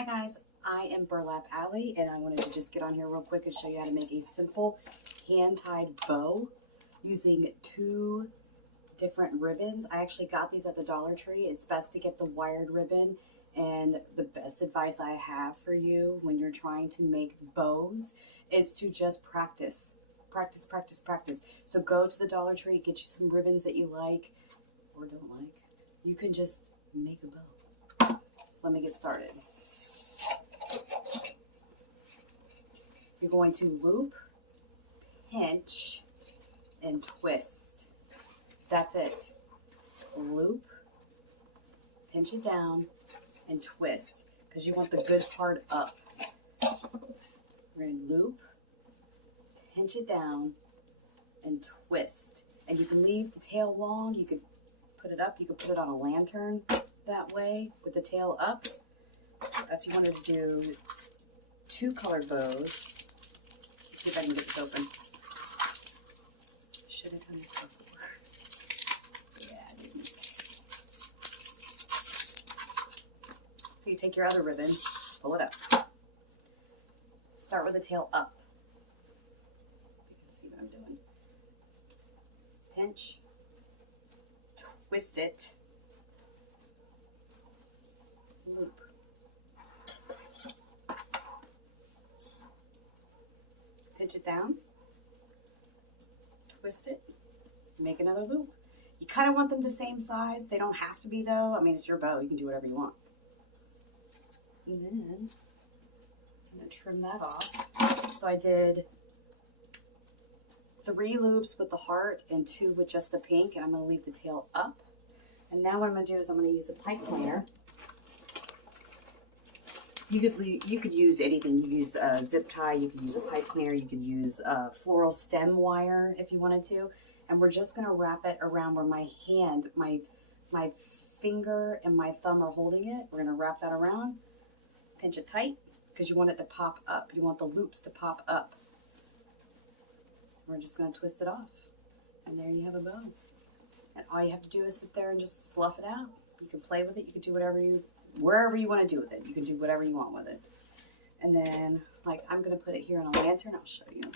Hi guys, I am Burlap Alley and I wanted to just get on here real quick and show you how to make a simple hand-tied bow using two different ribbons. I actually got these at the Dollar Tree. It's best to get the wired ribbon, and the best advice I have for you when you're trying to make bows is to just practice. Practice, practice, practice. So go to the Dollar Tree, get you some ribbons that you like or don't like. You can just make a bow. So let me get started. You're going to loop, pinch, and twist. That's it. Loop, pinch it down, and twist, because you want the good part up. We're going to loop, pinch it down, and twist. And you can leave the tail long. You could put it up. You could put it on a lantern that way with the tail up. If you wanted to do two colored bows, let's see if I can get this open. Should have done this before. Yeah, I didn't. So you take your other ribbon, pull it up. Start with the tail up. You can see what I'm doing. Pinch, twist it, loop. Pinch it down, twist it, make another loop. You kind of want them the same size. They don't have to be though. I mean, it's your bow. You can do whatever you want. And then I'm going to trim that off. So I did 3 loops with the heart and 2 with just the pink, and I'm going to leave the tail up. And now what I'm going to do is I'm going to use a pipe cleaner. You could use anything. You use a zip tie, you could use a pipe cleaner, you could use a floral stem wire if you wanted to. And we're just going to wrap it around where my hand, my finger and my thumb are holding it. We're going to wrap that around, pinch it tight, because you want it to pop up. You want the loops to pop up. We're just going to twist it off. And there you have a bow. And all you have to do is sit there and just fluff it out. You can play with it. You can do wherever you want to do with it. You can do whatever you want with it. And then, like, I'm going to put it here on a lantern. I'll show you.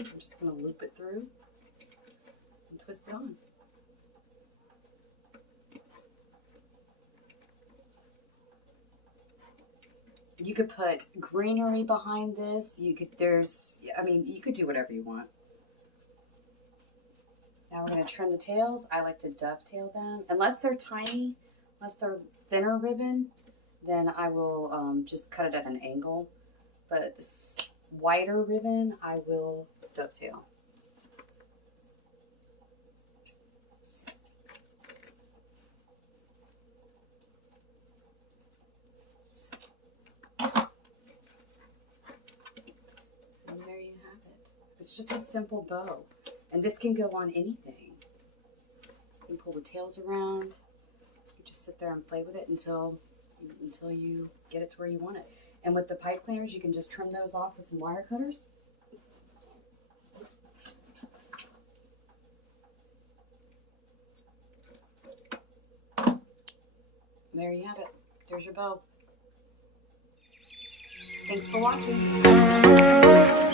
I'm just going to loop it through and twist it on. You could put greenery behind this. You could do whatever you want. Now we're going to trim the tails. I like to dovetail them. Unless they're tiny, unless they're thinner ribbon, then I will just cut it at an angle. But this wider ribbon, I will dovetail. And there you have it. It's just a simple bow. And this can go on anything. You can pull the tails around. You just sit there and play with it until you get it to where you want it. And with the pipe cleaners, you can just trim those off with some wire cutters. There you have it. There's your bow. Thanks for watching.